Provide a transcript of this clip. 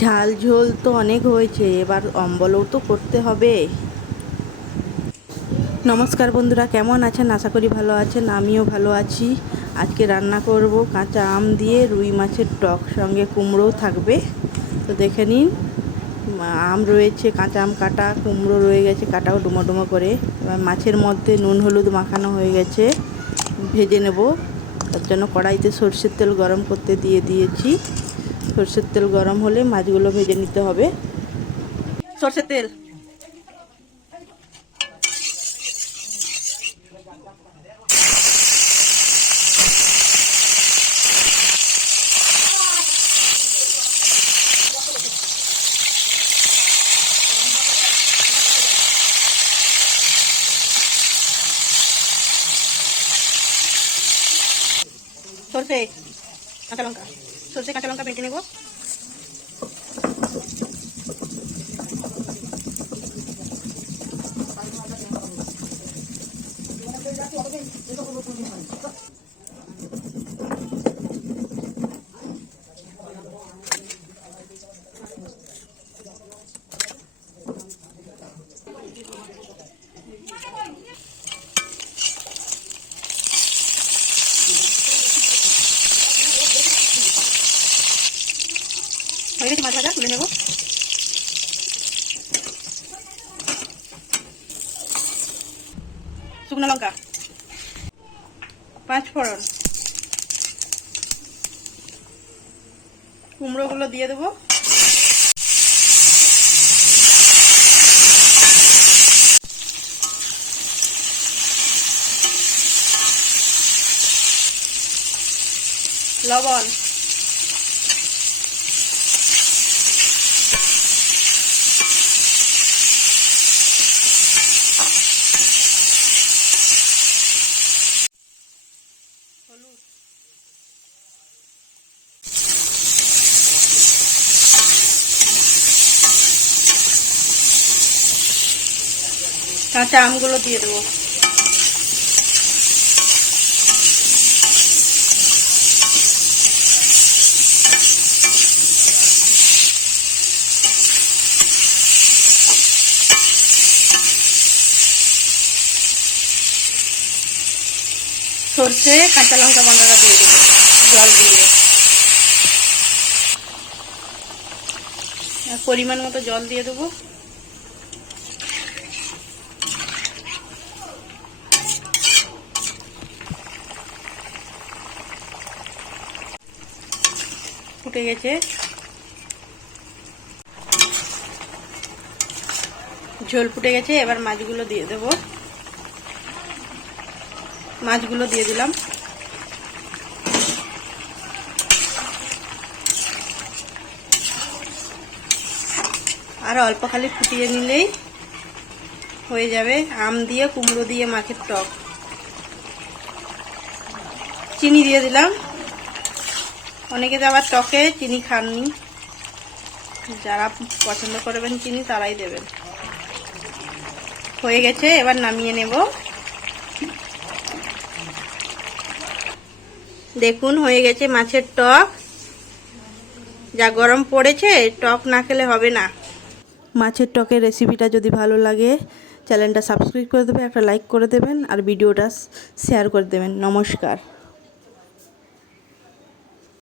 ঝাল ঝোল তো অনেক হয়েছে, এবার অম্বলও তো করতে হবে। নমস্কার বন্ধুরা, কেমন আছেন? আশা করি ভালো আছেন, আমিও ভালো আছি। আজকে রান্না করব কাঁচা আম দিয়ে রুই মাছের টক, সঙ্গে কুমড়োও থাকবে। তো দেখে নিন, আম রয়েছে, কাঁচা আম কাটা, কুমড়ো রয়ে গেছে, কাটাও ডুমো ডুমো করে। এবার মাছের মধ্যে নুন, হলুদ মাখানো হয়ে গেছে, ভেজে নেব। তার জন্য কড়াইতে সর্ষের তেল গরম করতে দিয়ে দিয়েছি। সর্ষের তেল গরম হলে মাছগুলো ভেজে নিতে হবে। সর্ষের তেল। সর্ষে কাঁচা লঙ্কা। সর্ষে কাঁচা লঙ্কা বেটে নেব। হয়ে গেছে মাছ ভাজা তুলে নেব। শুকনো লঙ্কা। পাঁচ ফোড়ন। কুমড়োগুলো দিয়ে দেবো। লবণ। কাঁচা আমগুলো দিয়ে দেবো। সর্ষে, কাঁচা লঙ্কা বাঁধাটা দিয়ে দেবো, জল দিয়ে। পরিমাণ মতো জল দিয়ে দেবো। ফুটে গেছে। ঝোল ফুটে গেছে, এবার মাছগুলো দিয়ে দেবো। মাছগুলো দিয়ে দিলাম। আর অল্প খালি ফুটিয়ে নিলেই হয়ে যাবে। আম দিয়ে, কুমড়ো দিয়ে, মাছের টক। চিনি দিয়ে দিলাম। অনেকে তো আবার টকে চিনি খাননি। যারা পছন্দ করবেন চিনি, তারাই দেবেন। হয়ে গেছে, এবার নামিয়ে নেব। দেখুন, হয়ে গেছে মাছের টক। যা গরম পড়েছে, টক না খেলে হবে না। মাছের টকের রেসিপিটা যদি ভালো লাগে, চ্যানেলটা সাবস্ক্রাইব করে দেবেন একটা লাইক করে দেবেন, আর ভিডিওটা শেয়ার করে দেবেন। নমস্কার।